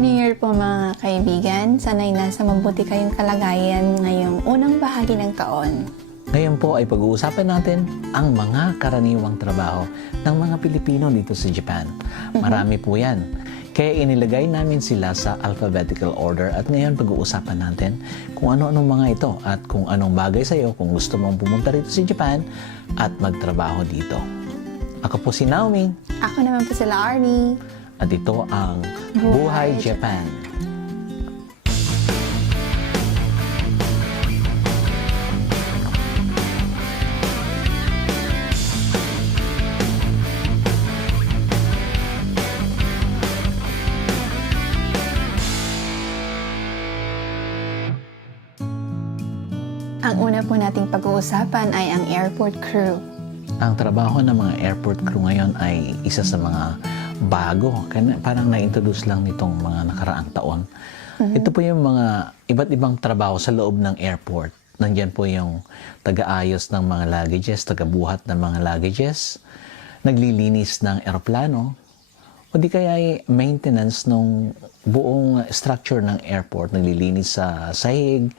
New Year po mga kaibigan. Sana'y nasa mabuti kayong kalagayan ngayong unang bahagi ng taon. Ngayon po ay pag-uusapan natin ang mga karaniwang trabaho ng mga Pilipino dito sa Japan. Marami po yan. Kaya inilagay namin sila sa alphabetical order at ngayon pag-uusapan natin kung ano-anong mga ito at kung anong bagay sa iyo kung gusto mong pumunta rito sa Japan at magtrabaho dito. Ako po si Naomi. Ako naman po sila Arnie. At ito ang Buhay Japan. Ang una po nating pag-uusapan ay ang airport crew. Ang trabaho ng mga airport crew ngayon ay isa sa mga bago. Parang na-introduce lang nitong mga nakaraang taon. Ito po yung mga iba't ibang trabaho sa loob ng airport. Nandyan po yung taga-ayos ng mga luggages, taga-buhat ng mga luggages, naglilinis ng eroplano, o di kaya ay maintenance ng buong structure ng airport, naglilinis sa sahig.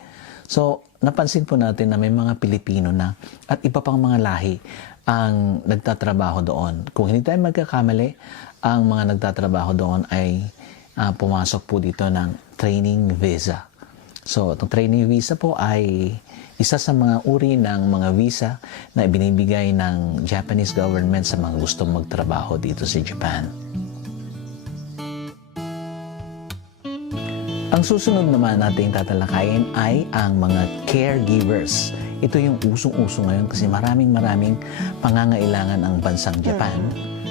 So, napansin po natin na may mga Pilipino na at iba pang mga lahi ang nagtatrabaho doon. Kung hindi tayo magkakamali, ang mga nagtatrabaho doon ay pumasok po dito ng training visa. So, itong training visa po ay isa sa mga uri ng mga visa na ibinibigay ng Japanese government sa mga gustong magtrabaho dito sa Japan. Ang susunod naman nating tatalakayin ay ang mga caregivers. Ito yung usong-uso ngayon kasi maraming pangangailangan ang bansang Japan.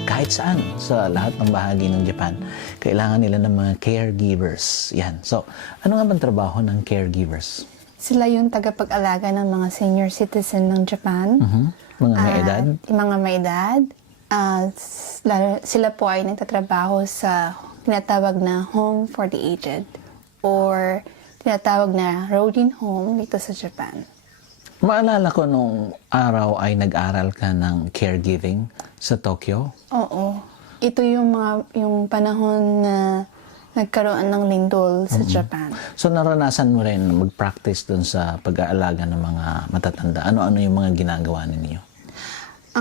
Kahit saan, sa lahat ng bahagi ng Japan, kailangan nila ng mga caregivers. Yan. So, ano nga bang trabaho ng caregivers? Sila yung tagapag-alaga ng mga senior citizen ng Japan. Mga may edad? Mga may edad. Sila po ay nagtatrabaho sa tinatawag na Home for the Aged or tinatawag na Rodin Home dito sa Japan. Maalala ko nung araw ay nag-aral ka ng caregiving sa Tokyo. Oo. Ito yung panahon na nagkaroon ng lindol sa Japan. So naranasan mo rin mag-practice dun sa pag-aalaga ng mga matatanda. Ano-ano yung mga ginagawa ninyo?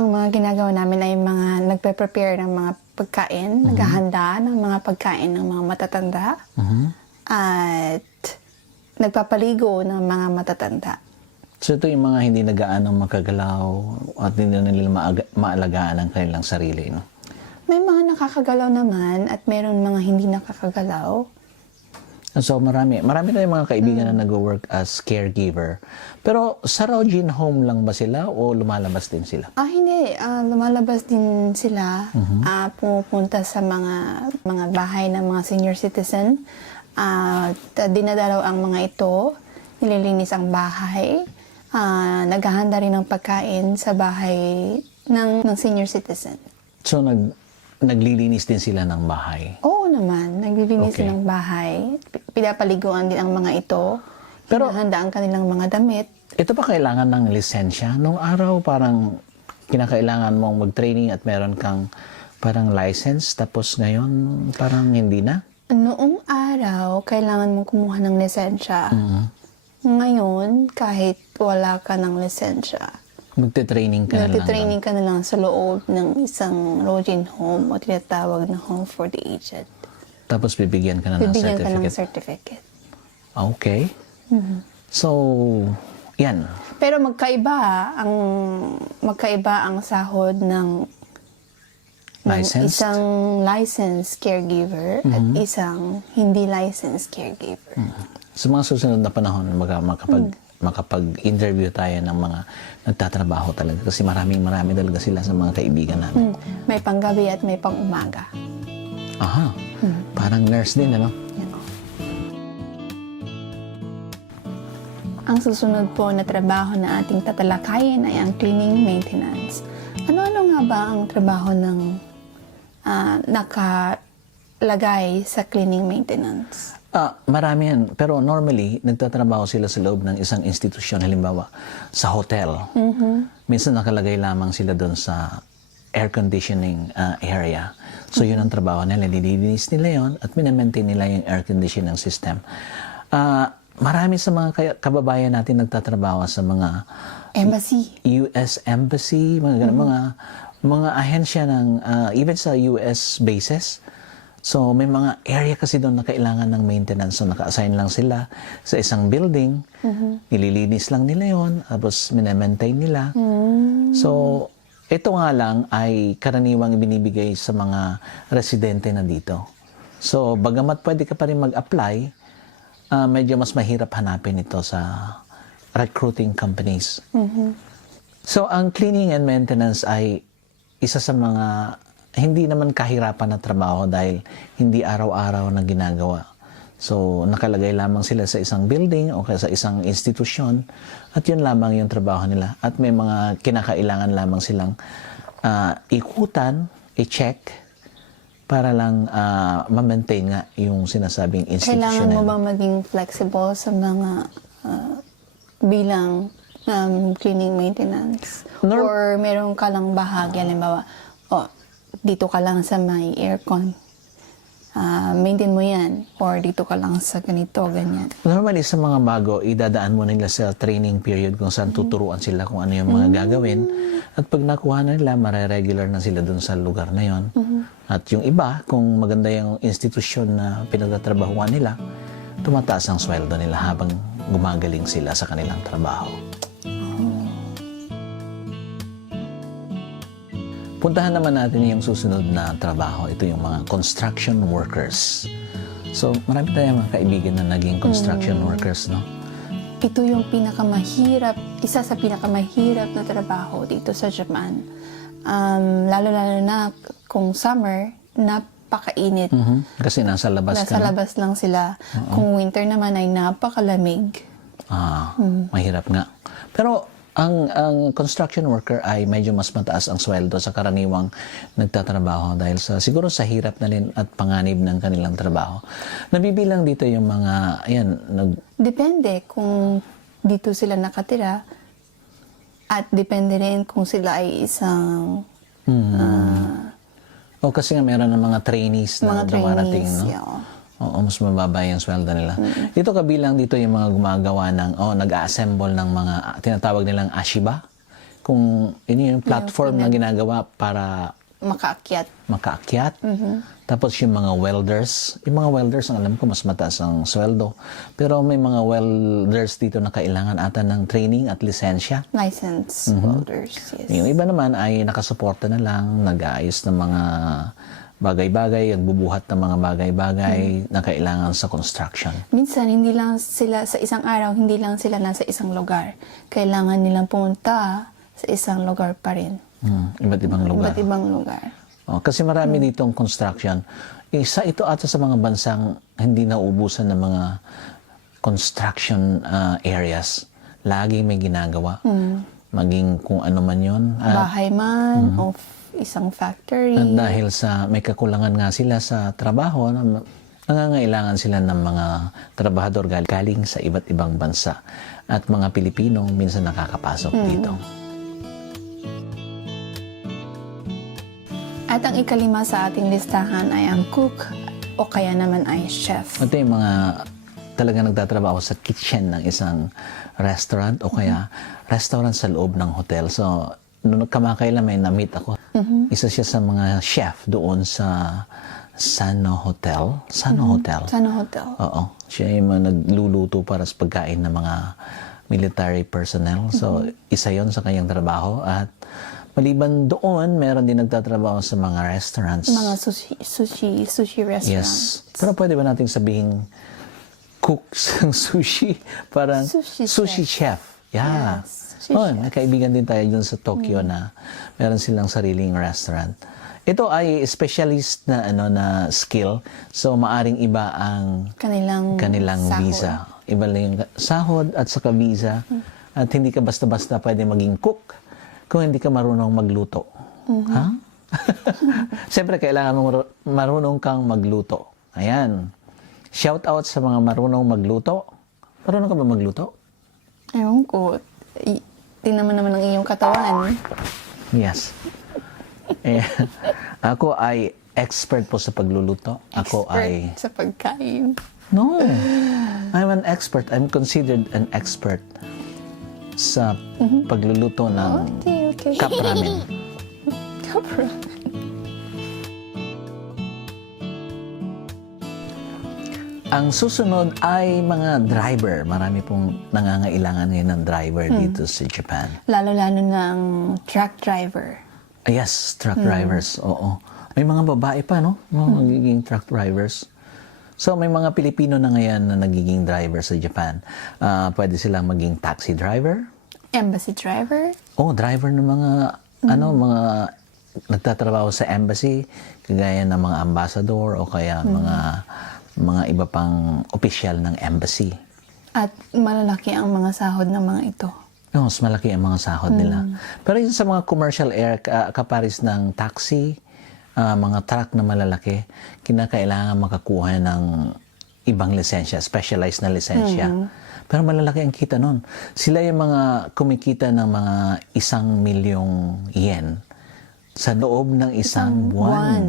Ang mga ginagawa namin ay mga nagpe-prepare ng mga pagkain, naghahanda ng mga pagkain ng mga matatanda, at nagpapaligo ng mga matatanda. So ito yung mga hindi nagaanong makagalaw at hindi na nila maalagaan ang kanilang sarili, no? May mga nakakagalaw naman at meron mga hindi nakakagalaw. So marami tayong mga kaibigan na nag-work as caregiver. Pero sa Rodin Home lang ba sila o lumalabas din sila? Hindi. Lumalabas din sila. Pumupunta sa mga bahay ng mga senior citizen. Dinadalaw ang mga ito. Nililinis ang bahay. Naghahanda rin ng pagkain sa bahay ng senior citizen. So naglilinis din sila ng bahay? Oo naman. Naglilinis ng bahay. Pinapaliguan din ang mga ito. Pero hinahanda ang kanilang mga damit. Ito pa kailangan ng lisensya? Nung araw parang kinakailangan mong mag-training at meron kang parang license tapos ngayon parang hindi na? Noong araw, kailangan mong kumuha ng lisensya. Ngayon, kahit wala ka ng lisensya, Magte-training ka na lang. Magte-training ka na lang sa loob ng isang Rodin Home o tinatawag na Home for the Aged. Tapos bibigyan ka na ng Bibigyan certificate. ka ng certificate. Okay. So, yan. Pero magkaiba ang sahod ng Licensed? isang licensed caregiver at isang hindi licensed caregiver. Sa mga susunod na panahon, makapag-interview tayo ng mga nagtatrabaho talaga. Kasi marami talaga sila sa mga kaibigan namin. May panggabi at may pang-umaga. Aha. Parang nurse din, ano? Yan. Ang susunod po na trabaho na ating tatalakayin ay ang cleaning maintenance. Ano-ano nga ba ang trabaho ng nakalagay sa cleaning maintenance? Marami yan. Pero normally, nagtatrabaho sila sa loob ng isang institusyon. Halimbawa, sa hotel. Minsan nakalagay lamang sila doon sa air conditioning area. So, yun ang trabaho nila. Nililinis nila yon at minamaintain nila yung air conditioning system. Marami sa mga kababayan natin nagtatrabaho sa mga Embassy. US Embassy, mga ahensya ng, even sa US bases. So, may mga area kasi doon na kailangan ng maintenance. So, naka-assign lang sila sa isang building. Nililinis lang nila yon, tapos minamaintain nila. So, ito nga lang ay karaniwang binibigay sa mga residente na dito. So, bagamat pwede ka pa rin mag-apply, medyo mas mahirap hanapin ito sa recruiting companies. So, ang cleaning and maintenance ay isa sa mga hindi naman kahirapan na trabaho dahil hindi araw-araw na ginagawa. So, nakalagay lamang sila sa isang building o sa isang institusyon at yun lamang yung trabaho nila. At may mga kinakailangan lamang silang ikutan, i-check para lang ma-maintain nga yung sinasabing institution. Kailangan mo bang maging flexible sa mga bilang cleaning maintenance? Or meron ka lang bahagi, halimbawa, dito ka lang sa may aircon, maintain mo yan, or dito ka lang sa ganito, ganyan. Normally, sa mga bago, idadaan mo nila sa training period kung saan tuturuan sila kung ano yung mga gagawin. At pag nakuha na nila, mare-regular na sila dun sa lugar na yon. At yung iba, kung maganda yung institusyon na pinagtatrabahuan nila, tumataas ang sweldo nila habang gumagaling sila sa kanilang trabaho. Puntahan naman natin yung susunod na trabaho. Ito yung mga construction workers. So, marami tayong mga kaibigan na naging construction workers, no? Ito yung pinakamahirap, isa sa pinakamahirap na trabaho dito sa Japan. Lalo-lalo na kung summer, napakainit. Kasi nasa labas ka. Nasa labas lang sila. Kung winter naman ay napakalamig. Mahirap nga. Pero, ang construction worker ay medyo mas mataas ang sweldo sa karaniwang nagtatrabaho dahil siguro sa hirap na rin at panganib ng kanilang trabaho. Nabibilang dito yung mga, Depende kung dito sila nakatira at depende rin kung sila ay isang kasi nga meron ng mga trainees na dumarating, no? Yeah. Oo, mas mababa yung sweldo nila. Dito kabilang dito yung mga gumagawa ng, nag-assemble ng mga, tinatawag nilang ashiba. Kung yun yung platform na ginagawa para makaakyat. Tapos yung mga welders. Yung mga welders, ang alam ko, mas mataas ang sweldo. Pero may mga welders dito na kailangan ata ng training at lisensya. License welders, yes. Yung iba naman ay nakasuporta na lang, nag-aayos ng mga bagay-bagay, nagbubuhat ng mga bagay-bagay na kailangan sa construction. Minsan, hindi lang sila sa isang araw, hindi lang sila nasa isang lugar. Kailangan nilang pumunta sa isang lugar pa rin. Iba't ibang lugar. Iba't ibang lugar. Kasi marami ditong construction. Isa ito ata sa mga bansang hindi nauubusan ng mga construction areas. Lagi may ginagawa. Maging kung ano man yun. Bahay man, o isang factory. At dahil may kakulangan nga sila sa trabaho, nangangailangan sila ng mga trabahador galing sa iba't ibang bansa. At mga Pilipino minsan nakakapasok dito. At ang ikalima sa ating listahan ay ang cook o kaya naman ay chef. Ito yung mga talaga nagtatrabaho sa kitchen ng isang restaurant o kaya restaurant sa loob ng hotel. So, noong kamakailan may na-meet ako. Isa siya sa mga chef doon sa Sano Hotel. Sano Hotel. Oo. Siya yung nagluluto para sa pagkain ng mga military personnel. So, isa yon sa kanyang trabaho. At maliban doon, meron din nagtatrabaho sa mga restaurants. Mga sushi restaurants. Yes. Pero pwede ba natin sabihin cooks ng sushi? Parang sushi chef. Yeah. Yes. May kaibigan din tayo dun sa Tokyo na meron silang sariling restaurant. Ito ay specialist na na skill. So maaring iba ang kanilang visa. Iba lang yung sahod at saka visa. At hindi ka basta-basta pwede maging cook kung hindi ka marunong magluto. Ha? Siyempre kailangan mo marunong kang magluto. Ayan. Shout out sa mga marunong magluto. Marunong ka ba magluto? Ewan ko. Tingnan mo naman ang iyong katawan. Yes. Ako ay expert po sa pagluluto. Ako ay... Expert sa pagkain. No. I'm an expert. I'm considered an expert sa pagluluto ng Okay. cup ramen. Kapra. Ang susunod ay mga driver. Marami pong nangangailangan ngayon ng driver dito sa Japan. Lalo-lalo na ang truck driver. Yes, truck drivers. Oo. May mga babae pa, no? Mga magiging truck drivers. So, may mga Pilipino na ngayon na nagiging driver sa Japan. Pwede silang maging taxi driver. Embassy driver. Oh, driver ng mga, mga nagtatrabaho sa embassy, kagaya ng mga ambassador o kaya mga iba pang opisyal ng embassy. At malalaki ang mga sahod ng mga ito. No, mas malaki ang mga sahod nila. Pero yun sa mga commercial air, kaparis ng taxi, mga truck na malalaki, kinakailangan makakuha ng ibang lisensya, specialized na lisensya. Pero malalaki ang kita nun. Sila yung mga kumikita ng mga 1 milyong yen sa loob ng isang buwan.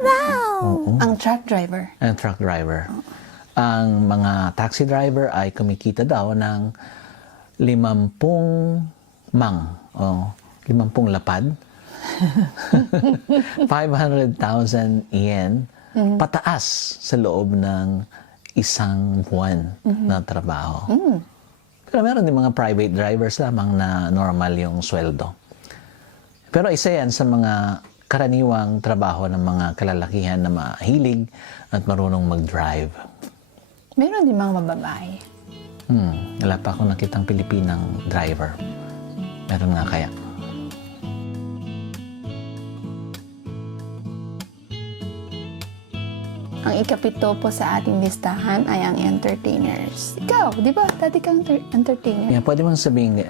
Wow! Ang truck driver. Ang truck driver. Ang mga taxi driver ay kumikita daw ng 50 mang. 50 lapad. 500,000 yen pataas sa loob ng isang buwan na trabaho. Pero meron din mga private drivers lamang na normal yung sweldo. Pero isa yan sa mga karaniwang trabaho ng mga kalalakihan na mahilig at marunong mag-drive. Meron din mga babae. Wala pa akong nakitang Pilipinang driver. Meron nga kaya. Ang ikapito po sa ating listahan ay ang entertainers. Ikaw, di ba? Dati kang entertainer. Yan, pwede mong sabihin,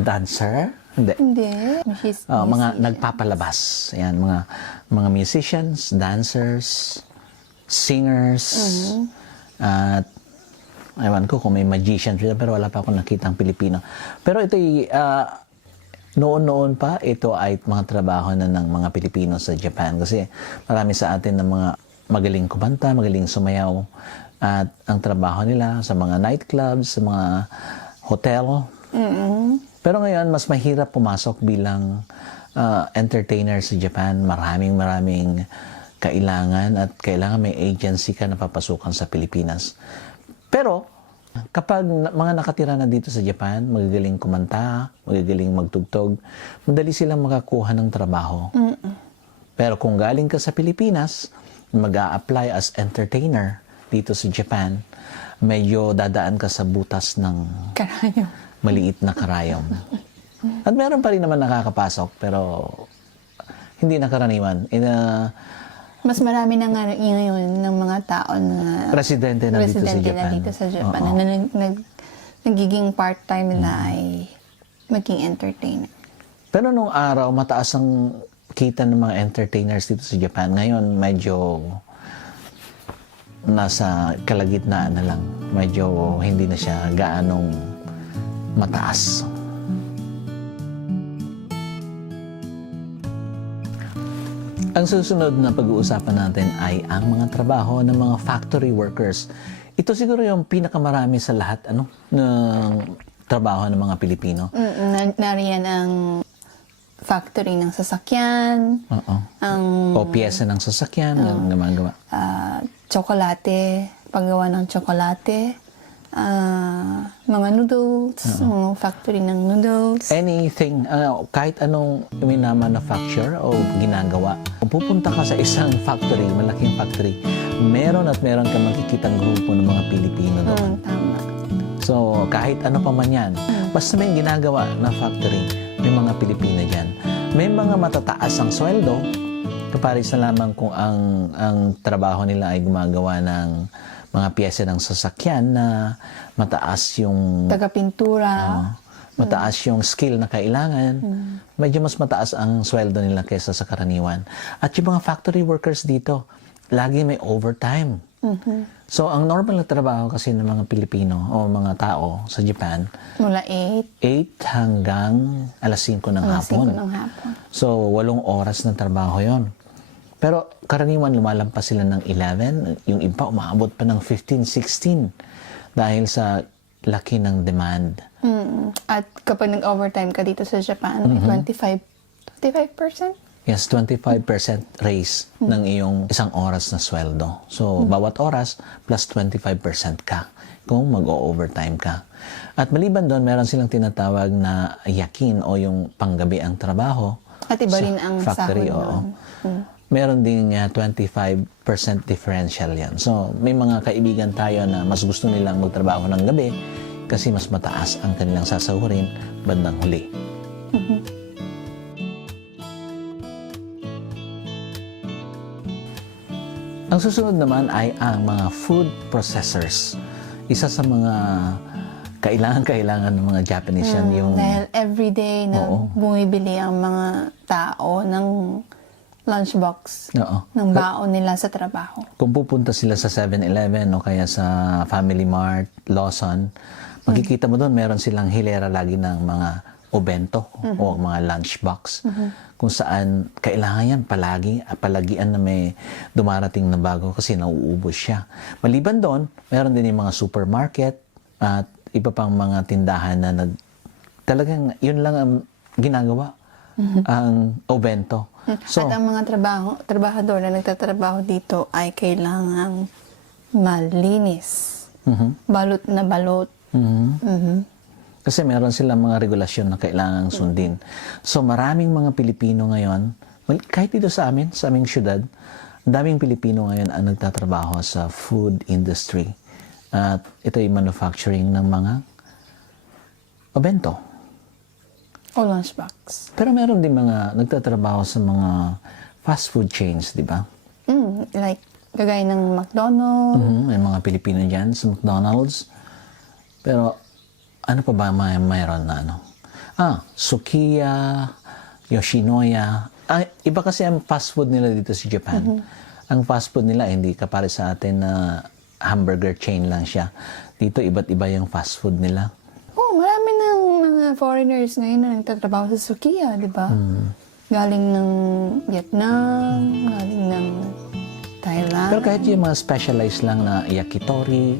dancer? Hindi. Hindi. Mga nagpapalabas. Yan, mga musicians, dancers, singers, at ewan ko kung may magician rin, pero wala pa akong nakitang Pilipino. Pero ito'y, noon-noon pa, ito ay mga trabaho na ng mga Pilipino sa Japan. Kasi marami sa atin ng mga magaling kumanta, magaling sumayaw. At ang trabaho nila sa mga nightclubs, sa mga hotel. Pero ngayon, mas mahirap pumasok bilang entertainer sa Japan. Maraming kailangan at kailangan may agency ka na papasukan sa Pilipinas. Pero kapag mga nakatira na dito sa Japan, magagaling kumanta, magagaling magtugtog, madali silang makakuha ng trabaho. Pero kung galing ka sa Pilipinas, mag-a-apply as entertainer dito sa Japan, medyo dadaan ka sa butas ng Karayom. maliit na karayom. At meron pa rin naman nakakapasok, pero hindi na karaniwan. Mas marami na nga ngayon ng mga tao na Residente na dito sa residente Japan. na dito sa Japan na nagiging part-time na ay maging entertainer. Pero nung araw, mataas ang kita ng mga entertainers dito sa Japan. Ngayon, medyo nasa kalagitnaan na lang. Medyo hindi na siya gaanong mataas. Ang susunod na pag-uusapan natin ay ang mga trabaho ng mga factory workers. Ito siguro yung pinakamarami sa lahat ng trabaho ng mga Pilipino. Nariyan ang factory ng sasakyan, O piyesa ng sasakyan, gumagawa. tsokolate, paggawa ng tsokolate, mga noodles, mga factory ng noodles. Anything, kahit anong mina-manufacture o ginagawa. Kung pupunta ka sa isang factory, malaking factory, meron kang makikitang grupo ng mga Pilipino doon. Tama. So, kahit ano pa man yan, basta may ginagawa na factory, may mga Pilipino dyan. May mga matataas ang sweldo, kaparis na lamang kung ang trabaho nila ay gumagawa ng mga piyesa ng sasakyan na mataas yung Taga-pintura. mataas yung skill na kailangan, medyo mas mataas ang sweldo nila kaysa sa karaniwan. At yung mga factory workers dito, lagi may overtime. So, ang normal na trabaho kasi ng mga Pilipino o mga tao sa Japan, Mula 8. 8 hanggang alas 5 ng hapon. 5 ng hapon. So, 8 oras ng trabaho yon. Pero karaniwan lumalampas sila ng 11, yung iba umaabot pa ng 15, 16 dahil sa laki ng demand. At kapag nag-overtime ka dito sa Japan, may 25%? Yes, 25% raise ng iyong isang oras na sweldo. So, bawat oras plus 25% ka kung mag-o-overtime ka. At maliban doon, meron silang tinatawag na yakin o yung panggabi ang trabaho. At iba sa rin ang factory, sahod oo. doon. Meron ding 25% differential yan. So, may mga kaibigan tayo na mas gusto nilang magtrabaho ng gabi kasi mas mataas ang kanilang sasahurin bandang huli. Ang susunod naman ay ang mga food processors. Isa sa mga kailangan ng mga Japanese yan, yung Dahil everyday na bumibili ang mga tao ng lunchbox, Oo. ng baon nila sa trabaho. Kung pupunta sila sa 7-Eleven o kaya sa Family Mart, Lawson, makikita mo doon meron silang hilera lagi ng mga obento o mga lunchbox kung saan kailangan yan palagian na may dumarating na bago kasi nauubos siya. Maliban doon, meron din yung mga supermarket at iba pang mga tindahan na talagang yun lang ang ginagawa, ang obento. So, At ang mga trabahador na nagtatrabaho dito ay kailangang malinis. Balot na balot. Kasi meron silang mga regulasyon na kailangang sundin. So maraming mga Pilipino ngayon, kahit dito sa aming syudad, daming Pilipino ngayon ang nagtatrabaho sa food industry. At ito yung manufacturing ng mga obento. O lunchbox. Pero meron din mga nagtatrabaho sa mga fast food chains, di ba? Like, kagaya ng McDonald's. May mga Pilipino dyan sa McDonald's. Pero ano pa ba mayroon na ano? Sukiya, Yoshinoya. Iba kasi ang fast food nila dito sa Japan. Ang fast food nila, hindi kapare sa atin na hamburger chain lang siya. Dito, iba't iba yung fast food nila. Oh, marami ng mga foreigners ngayon na nagtatrabaho sa Sukiya, di ba? Galing ng Vietnam, galing ng Thailand. Pero kahit yung mga specialized lang na yakitori,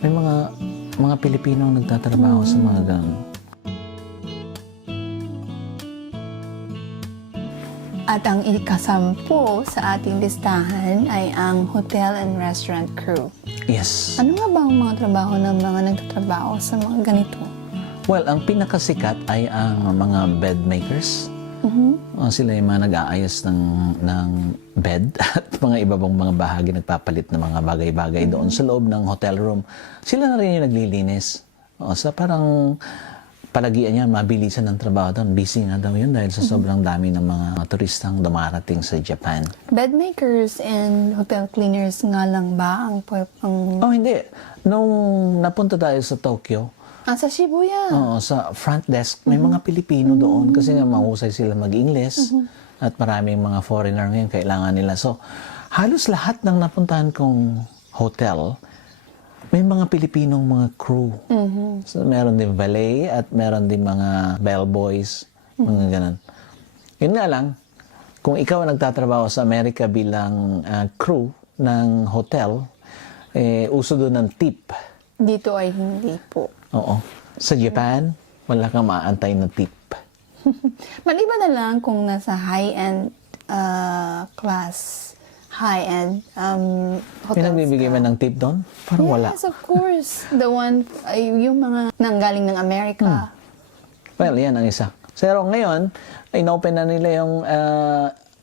may mga Pilipino ang nagtatrabaho sa mga ganun. At ang ikasampu sa ating listahan ay ang hotel and restaurant crew. Yes. Ano nga ba ang mga trabaho ng mga nagtatrabaho sa mga ganito? Well, ang pinakasikat ay ang mga bed makers. Sila yung mga nag-aayos ng bed at mga iba pang mga bahagi nagpapalit ng mga bagay-bagay doon sa loob ng hotel room. Sila na rin yung naglilinis. Sa parang palagian niya, mabilisan ng trabaho doon. Busy nga daw yun dahil sa sobrang dami ng mga turistang dumarating sa Japan. Bed makers and hotel cleaners nga lang ba ang Hindi. Nung napunta tayo sa Tokyo, sa Shibuya? sa front desk, may mga Pilipino doon kasi nga mahusay sila mag-Ingles at maraming mga foreigner ngayon kailangan nila. So, halos lahat ng napuntahan kong hotel, may mga Pilipinong mga crew. So, meron din valet at meron din mga bellboys, mga ganun. Yun nga lang, kung ikaw ang nagtatrabaho sa Amerika bilang crew ng hotel, uso doon ng tip. Dito ay hindi po. Oo. Sa Japan, wala kang maaantay na tip. Maliban na lang kung nasa high-end class, high-end hotels. Pinagbibigay man ng tip doon? Parang wala. Yes, of course. The one, yung mga nanggaling ng Amerika. Well, yan ang isa. Pero ngayon, inopen na nila yung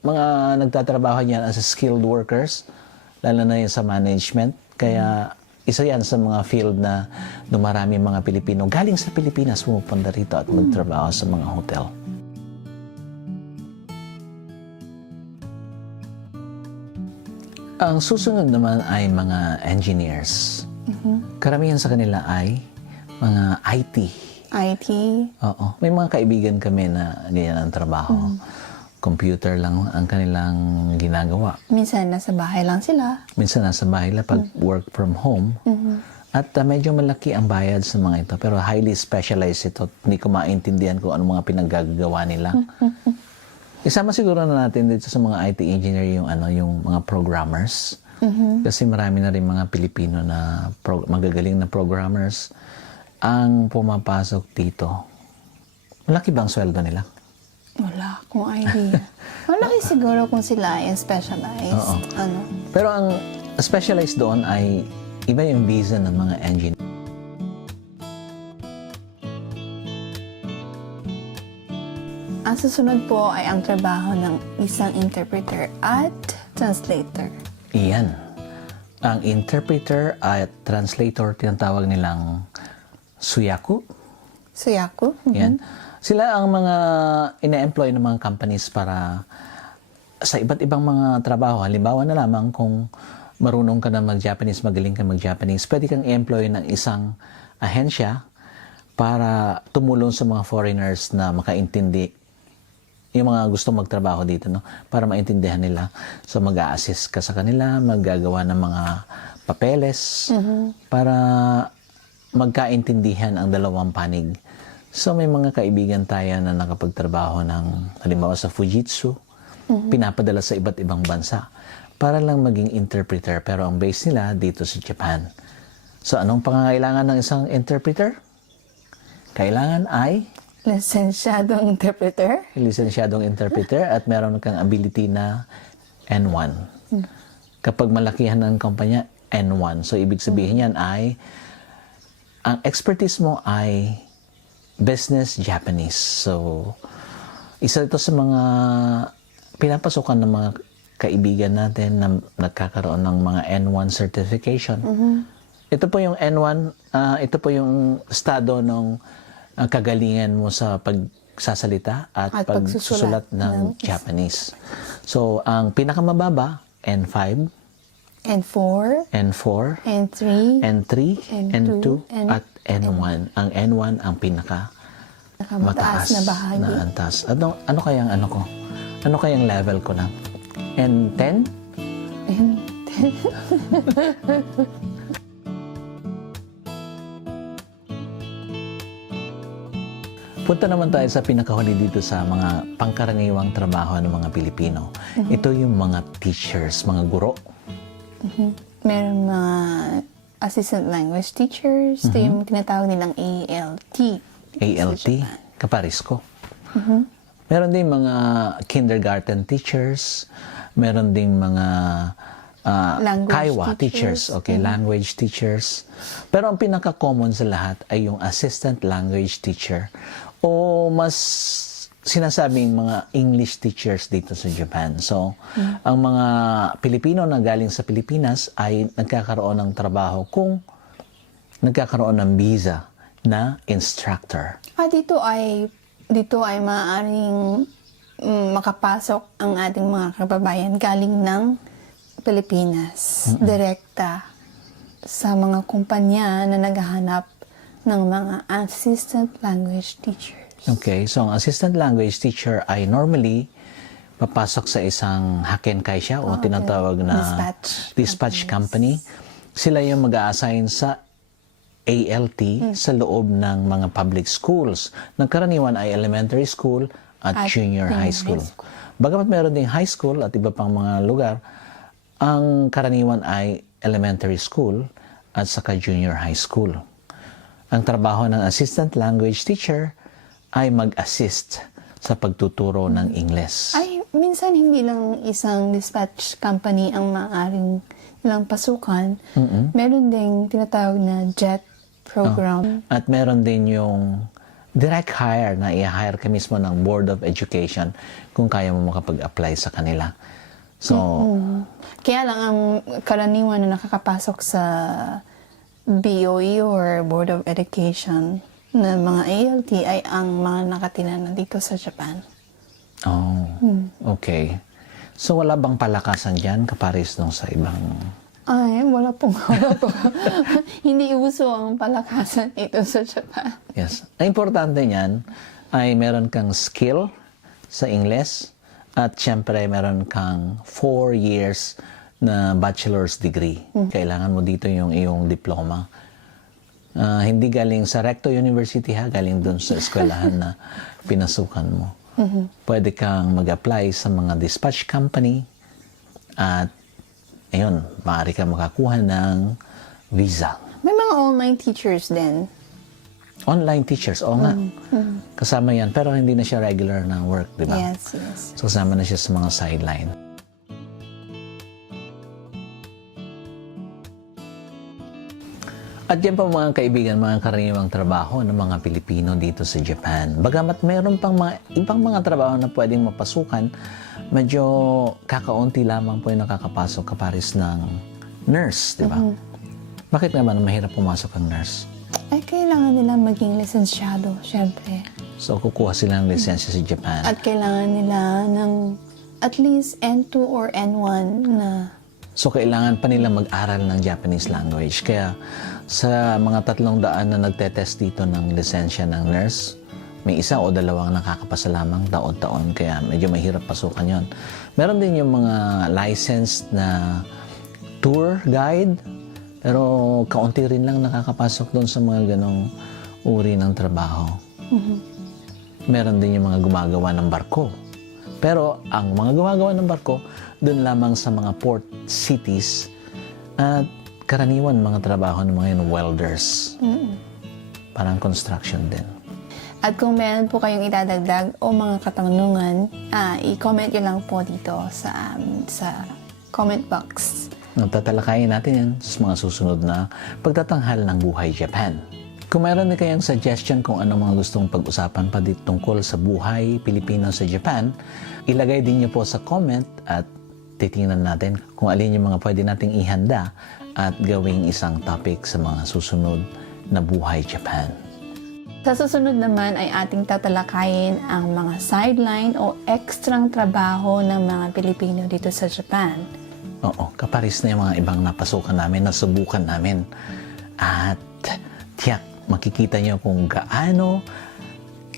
mga nagtatrabaho niyan as skilled workers, lalo na yung sa management. Kaya isa yan sa mga field na dumarami mga Pilipino. Galing sa Pilipinas, pumupunta rito at magtrabaho sa mga hotel. Ang susunod naman ay mga engineers. Karamihan sa kanila ay mga IT. IT. Oo. May mga kaibigan kami na ganyan ang trabaho. Computer lang ang kanilang ginagawa. Minsan nasa bahay lang sila. Minsan nasa bahay lang pag work from home. At medyo malaki ang bayad sa mga ito. Pero highly specialized ito. Hindi ko maintindihan kung ano mga pinaggagawa nila. Isama siguro na natin dito sa mga IT engineer yung yung mga programmers. Kasi marami na rin mga Pilipino na magagaling na programmers ang pumapasok dito. Malaki bang sweldo nila? Wala akong idea. Malaki siguro kung sila ay specialized. Oo. Ano. Pero ang specialized doon ay iba yung visa ng mga engineer. Ang susunod po ay ang trabaho ng isang interpreter at translator. Iyan. Ang interpreter at translator, tinatawag nilang suyaku. Suyaku. Yan. Sila ang mga ina-employ ng mga companies para sa iba't ibang mga trabaho. Halimbawa na lamang kung marunong ka na mag-Japanese, magaling ka mag-Japanese, pwede kang i-employ ng isang ahensya para tumulong sa mga foreigners na makaintindi yung mga gusto magtrabaho dito, no? Para maintindihan nila. So mag-a-assist ka sa kanila, maggagawa ng mga papeles para magkaintindihan ang dalawang panig. So may mga kaibigan tayo na nakapagtrabaho ng halimbawa sa Fujitsu, pinapadala sa iba't ibang bansa para lang maging interpreter, pero ang base nila dito sa Japan. So anong pangangailangan ng isang interpreter? Kailangan ay Lisensyadong interpreter. lisensyadong interpreter at meron kang ability na N1. Kapag malakihan ng kumpanya, N1. So ibig sabihin yan ay ang expertise mo ay business Japanese. So isa ito sa mga pinapasukan ng mga kaibigan natin na nagkakaroon ng mga N1 certification. Ito po yung N1, ito po yung estado ng kagalingan mo sa pagsasalita at pagsusulat ng Japanese. So, ang pinakamababa, N5, N4, N4, N3, N3, N2, at N1. Ang N1 ang nakamataas na bahagi. na antas. Ano kayang ano ko? Ano kayang level ko na? N10? Punta naman tayo sa pinakahuli dito sa mga pangkaraniwang trabaho ng mga Pilipino. Ito yung mga teachers, mga guro. Meron mga assistant language teachers. Ito yung tinatawag nilang ALT. ALT, kaparis ko. Meron din mga kindergarten teachers. Meron din mga Language kaiwa teachers. Okay, language teachers. Pero ang pinaka-common sa lahat ay yung assistant language teacher o mas sinasabing mga English teachers dito sa Japan. So, ang mga Pilipino na galing sa Pilipinas ay nagkakaroon ng trabaho kung nagkakaroon ng visa na instructor. Dito ay maaaring makapasok ang ating mga kababayan galing ng Pilipinas. Direkta sa mga kumpanya na naghahanap ng mga assistant language teachers. Okay, so ang assistant language teacher ay normally papasok sa isang hakenkei siya o tinatawag na dispatch company. Sila yung mag-a-assign sa ALT sa loob ng mga public schools. Nagkaraniwan ay elementary school at junior high school. Bagamat meron ding high school at iba pang mga lugar, ang karaniwan ay elementary school at saka junior high school. Ang trabaho ng assistant language teacher ay mag-assist sa pagtuturo ng Ingles. Ay, minsan hindi lang isang dispatch company ang maaaring nilang pasukan. Meron ding tinatawag na JET program. At meron din yung direct hire na i-hire ka mismo ng Board of Education kung kaya mo makapag-apply sa kanila. So, Kaya lang ang karaniwan na nakakapasok sa BOE or Board of Education na mga ALT ay ang mga nakatira na dito sa Japan. Okay. So, wala bang palakasan dyan kapares nung sa ibang... Ay, wala po. Hindi uso ang palakasan ito sa Japan. Yes. Ang importante niyan ay meron kang skill sa Ingles at syempre meron kang 4 years na bachelor's degree. Kailangan mo dito yung iyong diploma. Hindi galing sa Recto University ha, galing dun sa eskwelahan na pinasukan mo. Pwede kang mag-apply sa mga dispatch company at ayun, maaari kang makakuha ng visa. May mga online teachers din. Online teachers, oo nga. Kasama yan, pero hindi na siya regular na work, di ba? Yes, yes. So, kasama na siya sa mga sideline. At yan po mga kaibigan, mga karaniwang trabaho ng mga Pilipino dito sa Japan. Bagamat meron pang mga ibang mga trabaho na pwedeng mapasukan, medyo kakaunti lamang po yung nakakapasok kapares ng nurse, di ba? Bakit naman mahirap pumasok ang nurse? Ay, kailangan nila maging lisensyado, syempre. So, kukuha sila ng lisensya sa Japan. At kailangan nila ng at least N2 or N1 na... So, kailangan pa nila mag-aral ng Japanese language. Kaya, sa mga 300 na nagtetest dito ng lisensya ng nurse, may isa o dalawang nakakapasa lamang taon-taon. Kaya, medyo mahirap pasukan yon. Meron din yung mga licensed na tour guide, pero kaunti rin lang nakakapasok doon sa mga ganong uri ng trabaho. Meron din yung mga gumagawa ng barko. Pero ang mga gumagawa ng barko, doon lamang sa mga port cities at karaniwan mga trabaho ng mga yun, welders. Parang construction din. At kung meron po kayong idadagdag o mga katanungan, i-comment nyo lang po dito sa comment box. Tatalakayin natin yan sa mga susunod na pagtatanghal ng Buhay Japan. Kung mayroon din kayong suggestion kung ano mga gustong pag-usapan pa dito tungkol sa buhay Pilipino sa Japan, ilagay din niyo po sa comment at titingnan natin kung alin yung mga pwede nating ihanda at gawing isang topic sa mga susunod na Buhay Japan. Sa susunod naman ay ating tatalakayin ang mga sideline o ekstrang trabaho ng mga Pilipino dito sa Japan. Oo, kaparis na yung mga ibang napasukan namin, nasubukan namin. At tiyak, makikita nyo kung gaano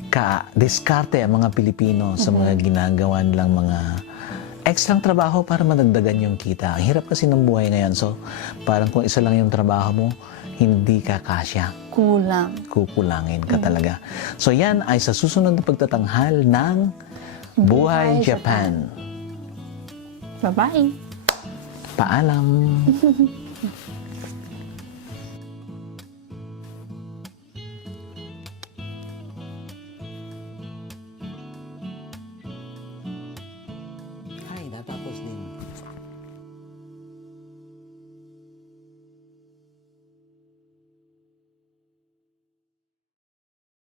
ka-diskarte ang mga Pilipino sa mga ginagawa nilang mga ekstrang trabaho para madagdagan yung kita. Ang hirap kasi ng buhay ngayon. So, parang kung isa lang yung trabaho mo, hindi ka kasya. Kulang. Kukulangin ka talaga. So, yan ay sa susunod na pagtatanghal ng Buhay Japan. Bye-bye! Paalam!